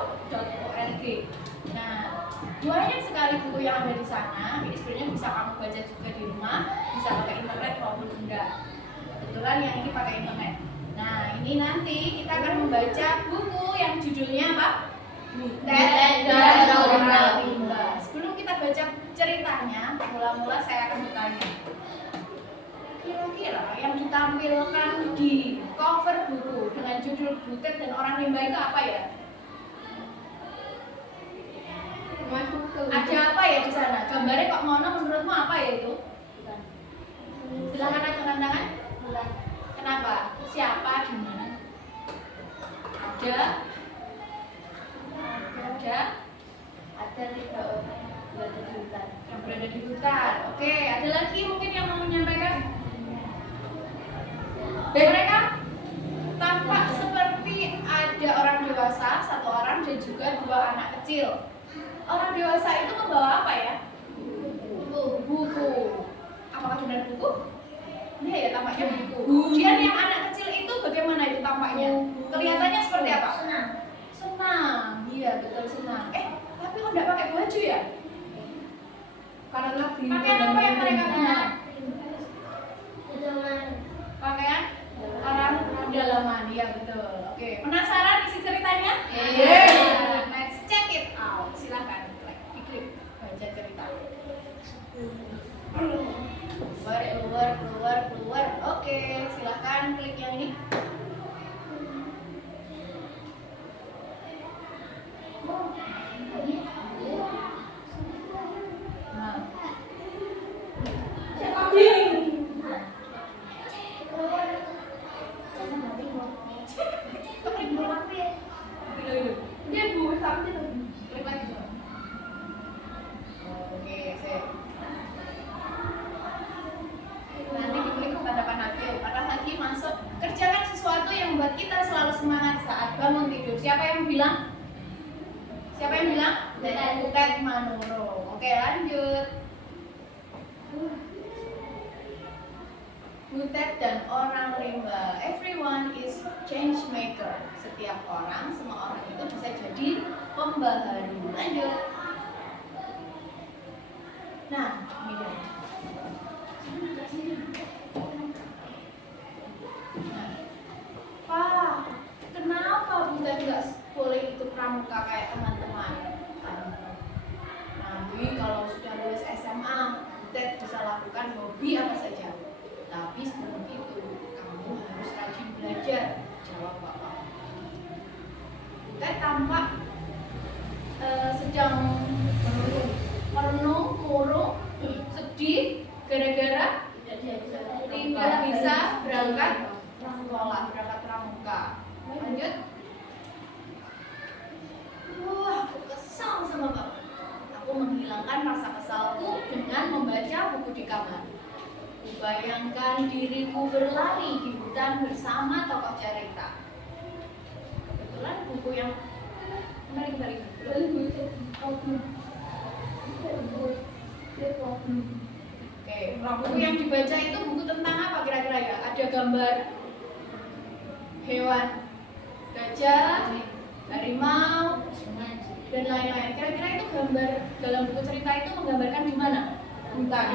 www.ccc.co.org. Nah, banyak sekali buku yang ada di sana. Ini sebenarnya bisa kamu baca juga di rumah, bisa pakai internet maupun enggak. Kebetulan yang ini pakai internet. Nah, ini nanti kita akan membaca buku yang judulnya apa? Butet dan Orang Rimba. Sebelum kita baca ceritanya, mula-mula saya akan bertanya. Kira-kira yang ditampilkan di cover buku dengan judul Butet dan Orang Rimba itu apa ya? Ada apa ya di sana? Gambarnya kok ngono, menurutmu apa ya itu? Silakan angkat tangan. Kenapa? Siapa? Gimana? Ada 3 orang berada di hutan. Yang berada di hutan. Oke, ada lagi mungkin yang mau menyampaikan? Mereka tampak seperti ada orang dewasa, 1 orang dan juga 2 anak kecil. Orang dewasa itu membawa apa ya? Buku. Apakah benar buku? Iya ya, tampaknya buku. Kemudian yang anak kecil itu bagaimana itu tampaknya? Kelihatannya seperti apa? Senang. Iya, betul senang. Tapi kok enggak pakai baju ya? Karena pakaian apa yang mereka punya? Pakaian orang pedalaman, ya betul. Oke, penasaran isi ceritanya? Let's check it out. Silakan, klik baca cerita. Keluar. Oke, silakan klik yang ini. Kerjakan sesuatu yang membuat kita selalu semangat saat bangun tidur. Siapa yang bilang? Butet Manurung. Oke, lanjut. Butet dan Orang Rimba. Everyone is change maker. Setiap orang, semua orang itu bisa jadi pembaharu. Lanjut. Nah, ini dia. Pak, kenapa Butet nggak boleh ikut pramuka kayak teman-teman? Nanti kalau sudah lulus SMA, Butet bisa lakukan hobi apa saja. Tapi sebelum itu, kamu harus rajin belajar. Jawab Bapak. Butet tampak sedang merenung, murung, sedih, gara-gara tidak bisa berangkat pramuka. Lanjut. Wah, aku kesal sama Bapak. Aku menghilangkan rasa kesalku dengan membaca buku di kamar. Kubayangkan diriku berlari di hutan bersama tokoh cerita. Kebetulan buku yang menarik. Oke, buku yang dibaca itu buku tentang apa kira-kira ya? Ada gambar hewan, gajah, harimau, dan lain-lain. Kira-kira itu gambar dalam buku cerita itu menggambarkan di mana? Hutan,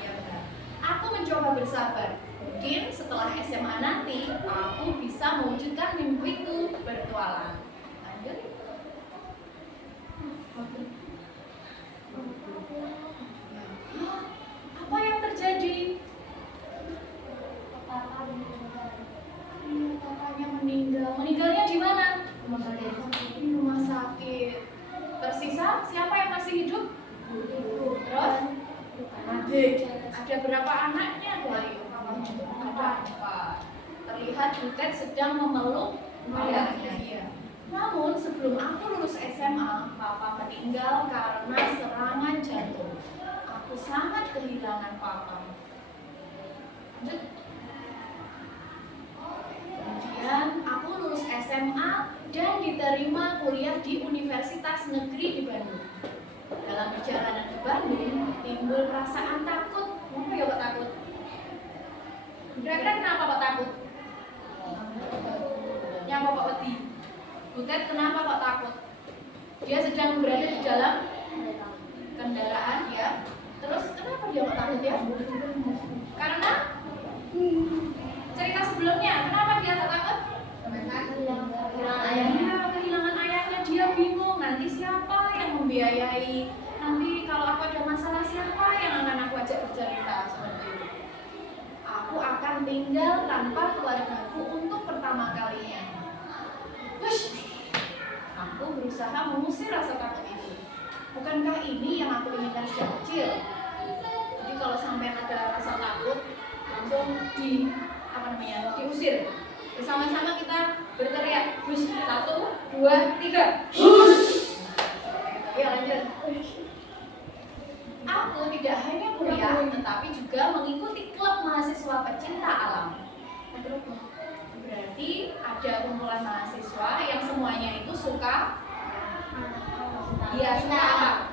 ya benar. Aku mencoba bersabar. Mungkin setelah SMA nanti, aku bisa mewujudkan mimpiku bertualang. Lanjut. Apa yang terjadi? Papanya meninggal. Meninggalnya di mana? Di rumah sakit. Tersisa siapa yang masih hidup? Terus? Adik. Ada berapa anaknya dari papanya? Ada 4. Terlihat Butet sedang memeluk ayahnya. Namun sebelum aku lulus SMA, Papa meninggal karena serangan jantung. Aku sangat kehilangan Papa. Kemudian aku lulus SMA dan diterima kuliah di Universitas Negeri di Bandung. Dalam perjalanan ke Bandung, timbul perasaan takut. Kenapa ya Pak takut? Kira-kira kenapa Pak takut? Nyapa Pak Wedi? Butet kenapa Pak takut? Dia sedang berada di dalam kendaraan ya. Terus kenapa dia nggak takut ya? Karena cerita sebelumnya, kenapa dia tak takut? Kehilangan ayahnya, dia bingung nanti siapa yang membiayai, nanti kalau aku ada masalah siapa yang akan aku ajak bercerita seperti itu. Aku akan tinggal tanpa keluargaku untuk pertama kalinya. Wush, aku berusaha mengusir rasa takut itu. Bukankah ini yang aku inginkan sejak kecil? Jadi kalau sampai ada rasa takut, langsung diusir. Bersama-sama kita berteriak, hush, 1, 2, 3. Ya lanjut. Aku tidak hanya kuliah, tetapi juga mengikuti klub mahasiswa pecinta alam. Berarti ada kumpulan mahasiswa yang semuanya itu suka, suka apa?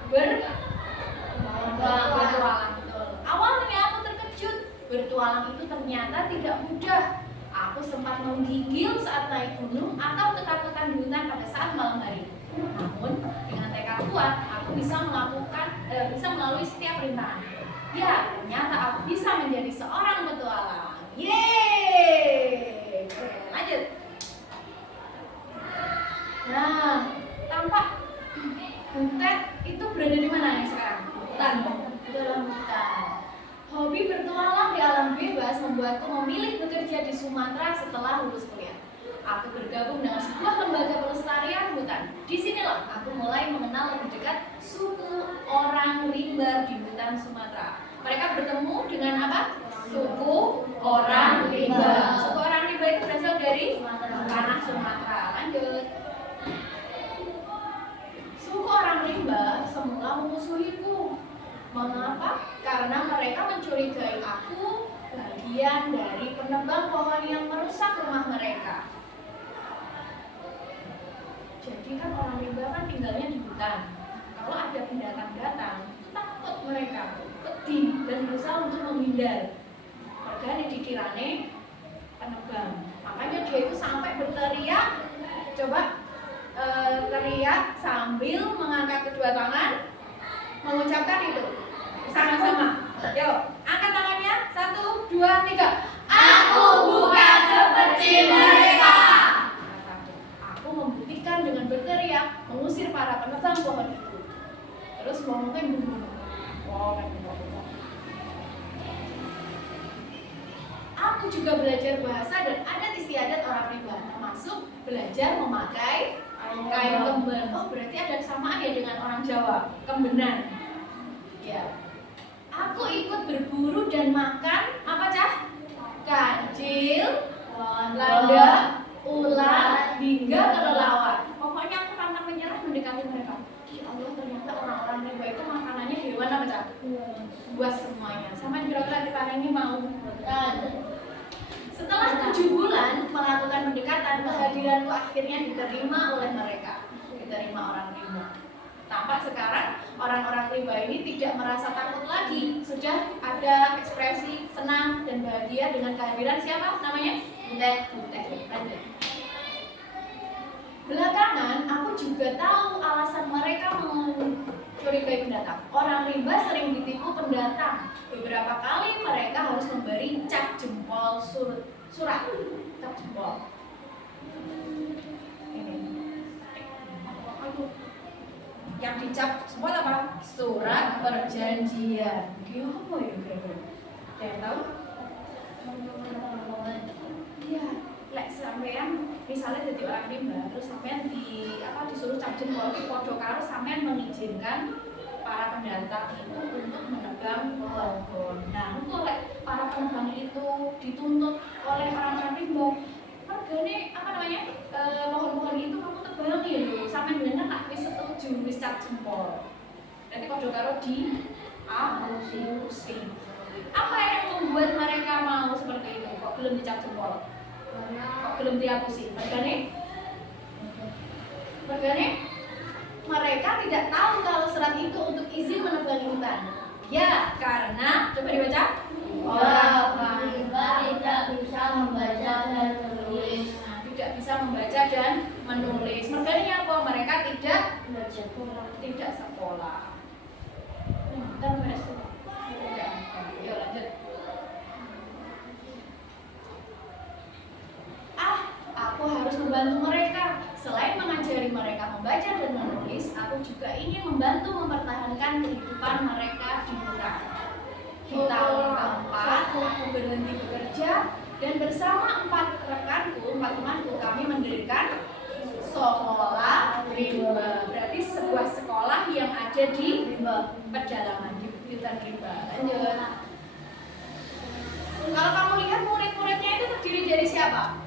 Bertualang. Awalnya aku terkejut, bertualang itu ternyata tidak mudah. Aku sempat menggigil saat naik gunung atau ketakutan di hutan pada saat malam hari. Namun dengan tekad kuat, aku bisa melalui setiap rintangan. Ya, ternyata aku bisa menjadi seorang petualang. Yeay! Lanjut. Nah, tampak Butet itu berada di mana nih sekarang? Hutan. Dalam hutan. Hobi bertualang di alam bebas membuatku memilih bekerja di Sumatera setelah lulus kuliah. Aku bergabung dengan sebuah lembaga pelestarian hutan. Disinilah aku mulai mengenal lebih dekat suku orang rimba di hutan Sumatera. Mereka bertemu dengan apa? Suku orang rimba. Suku orang rimba itu berasal dari tanah Sumatera. Lanjut. Suku orang rimba semula memusuhiku. Mengapa? Karena mereka mencurigai aku bagian dari penebang pohon yang merusak rumah mereka. Jadi kan orang rimba kan tinggalnya di hutan. Kalau ada pendatang datang, takut mereka, pedih dan berusaha untuk menghindar. Mereka dikirane penebang. Makanya dia itu sampai berteriak, teriak sambil mengangkat kedua tangan, mengucapkan itu sama-sama. Yuk, angkat tangannya, 1, 2, 3. Aku bukan seperti mereka. Aku membuktikan dengan berteriak, mengusir para penebang pohon itu. Terus ngomongin bunyi. Aku juga belajar bahasa dan adat istiadat orang rimba, termasuk belajar memakai kain kemben. Oh, berarti ada kesamaan ya dengan orang Jawa, kembenan. Ya. Aku ikut berburu dan makan apa, Cah? Kancil, lada, ular, hingga kelelawar. Pokoknya aku pantang menyerah mendekati mereka. Ya Allah, ternyata orang-orang rimba itu makanannya hewan apa, Cah? Buas semuanya. Sama di depan ini mau. Setelah 7 bulan melakukan pendekatan, kehadiranku akhirnya diterima oleh mereka. Diterima orang rimba. Tampak sekarang orang-orang rimba ini tidak merasa takut lagi. Sudah ada ekspresi senang dan bahagia dengan kehadiran siapa namanya? Butet. Lanjut. Belakangan aku juga tahu alasan mereka mencurigai pendatang. Orang rimba sering ditipu pendatang. Beberapa kali mereka harus memberi cap jempol surat cap jempol. Yang dicap semua apa? Surat perjanjian. Dia apa ya kira-kira? Ada yang tahu? Iya, sampean misalnya jadi orang rimba, terus sampean disuruh cap jempol, podo karo sampean mengizinkan para pendatang itu untuk menebang pohon. Nah, kalau para penebang itu dituntut oleh orang-orang rimba, regane pohon-pohon itu kamu tebang ya lho, sampean bener tak wis setuju wis cap jempol. Nanti podo karo diapusi. Apa yang membuat mereka mau seperti itu? Kok belum dicap jempol? Kok belum diapusi? Regane mereka tidak tahu kalau surat itu untuk izin menebang hutan. Ya, karena coba dibaca. Orang rimba tidak bisa membaca dan menulis. Tidak bisa membaca dan menulis. Mereka apa? Mereka tidak Tidak sekolah. Kita beres. Yuk lanjut. Aku harus membantu mereka. Selain mengajari mereka membaca dan menulis, aku juga ingin membantu mempertahankan kehidupan mereka di hutan. Di tahun keempat, aku berhenti bekerja dan bersama empat temanku, kami mendirikan sekolah rimba. Berarti sebuah sekolah yang ada di pedalaman, di hutan rimba. Lanjut. Kalau kamu lihat murid-muridnya itu terdiri dari siapa?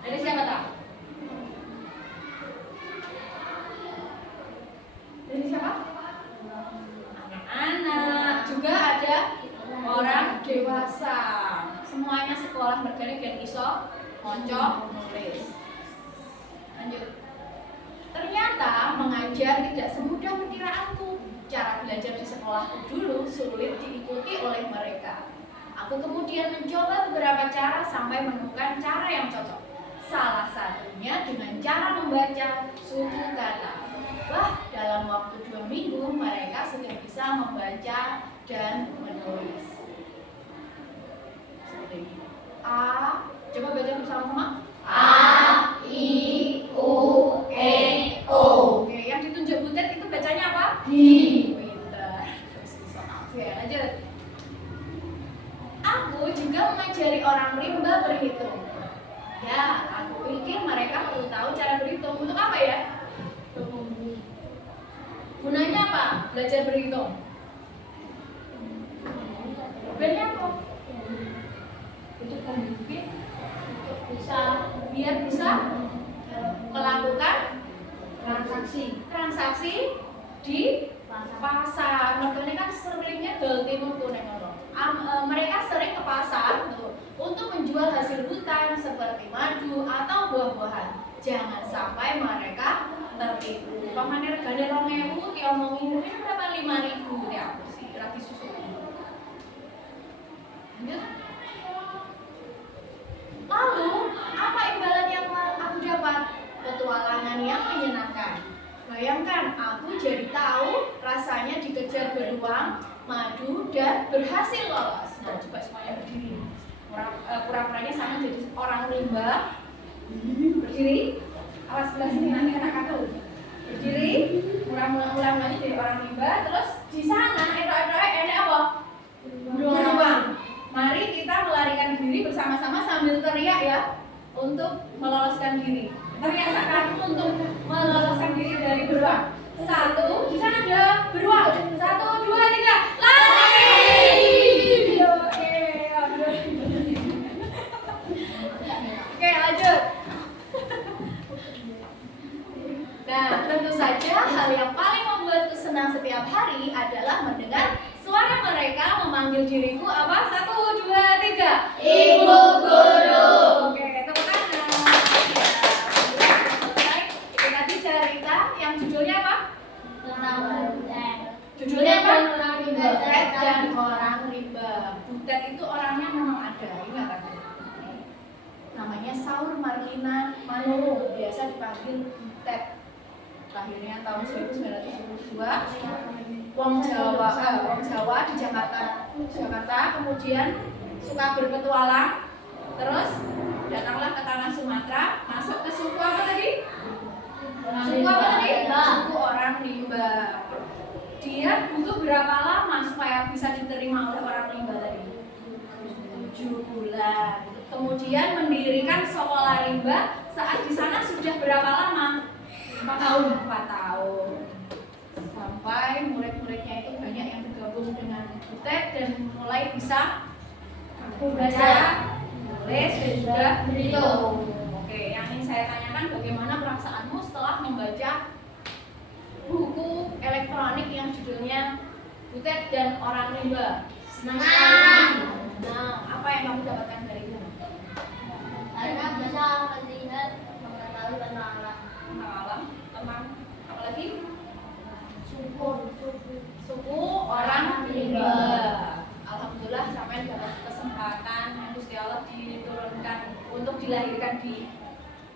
Dari siapa tak? Dari siapa? Anak-anak. Juga ada orang dewasa. Semuanya sekolah mergani dan iso monco nulis. Lanjut. Ternyata mengajar tidak semudah perkiraanku. Cara belajar di sekolahku dulu sulit diikuti oleh mereka. Aku kemudian mencoba beberapa cara sampai menemukan cara yang cocok. Salah satunya dengan cara membaca suku kata. Wah, dalam waktu 2 minggu mereka sudah bisa membaca dan menulis. Seperti ini. A, coba baca bersama-sama. A, I, U, E, O. Oke, yang ditunjuk Butet itu bacanya apa? Di. Pintar. Oke, lanjut. Aku juga mengajari orang rimba berhitung. Ya, aku pikir mereka perlu tahu cara berhitung. Untuk apa ya? Gunanya apa? Belajar berhitung. Gunanya apa? Untuk pemimpin, biar bisa melakukan transaksi di pasar. Makanya kan seringnya dol timur kuning. Mereka sering ke pasar untuk menjual hasil hutan seperti madu atau buah-buahan. Jangan sampai mereka tertipu. Pamane regane 2.000 ki omongin ini berapa 5.000 ya aku sih lagi susu. Lalu apa imbalan yang aku dapat? Petualangan yang menyenangkan. Bayangkan aku jadi tahu rasanya dikejar beruang, madu, dan berhasil lolos. Nah, coba semuanya berdiri. Pura-puranya sama jadi orang rimba. Berdiri. Awas sebelah sini nanti kena kaku. Berdiri. Ulang-ulang lagi jadi orang rimba. Terus di sana enak apa? Beruang. Mari kita melarikan diri bersama-sama sambil teriak ya untuk meloloskan diri. Teriak sekarang untuk meloloskan diri dari beruang. 1, di sana ada beruang. 1, 2, 3, lari! Oke, lanjut. Nah, tentu saja hal yang paling membuatku senang setiap hari adalah mendengar suara mereka memanggil diriku apa? 1, 2, 3. Ibu guru. Oke, tepuk tangan. Selesai. Itu tadi cerita yang judulnya apa? Judulnya apa? Butet dan orang rimba. Butet itu orangnya memang ada, ingat kan? Namanya Saur Marlina Manurung, biasa dipanggil Butet. Lahirnya tahun 1972. Wong Jawa di Jakarta, kemudian suka berpetualang, terus datanglah ke tanah Sumatera, masuk ke suku apa tadi? Suku apa tadi? Suku orang rimba. Dia butuh berapa lama supaya bisa diterima oleh orang rimba tadi? 7 bulan. Kemudian mendirikan sekolah rimba. Saat di sana sudah berapa lama? 4 tahun. Sampai murid-muridnya itu banyak yang bergabung dengan Butet dan mulai bisa membaca, menulis, dan juga berhitung. Oke, yang ingin saya tanyakan bagaimana perasaanmu setelah membaca buku elektronik yang judulnya Butet dan Orang Rimba? Senang. Nah, apa yang kamu dapatkan dari itu? Karena bisa melihat mengetahui tentang alam. Tentang apa lagi? Suku orang rimba. Alhamdulillah sampai dapat kesempatan yang Gusti Allah diturunkan untuk dilahirkan di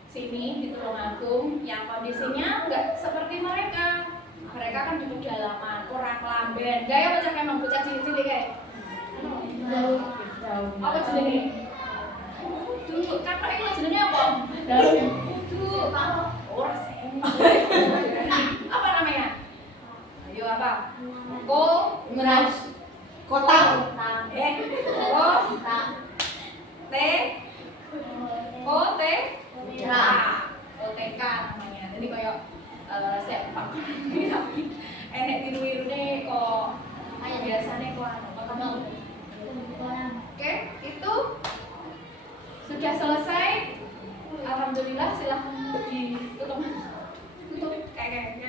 sini di Tulungagung yang kondisinya nggak mereka kan di pedalaman, ora kelamben. Gaya macam memang bocah cilik-cilik kayak. Apa jenenge? Dulu kakak itu jenenge apa? Dulu ora sing. Apa namanya? Ayo apa? Ngeras kotak. OTK namanya. Jadi kayak sepak. Enek biru-birune kok biasanya kok Oke, itu sudah selesai. Alhamdulillah, silahkan ditutup. Tutup kayak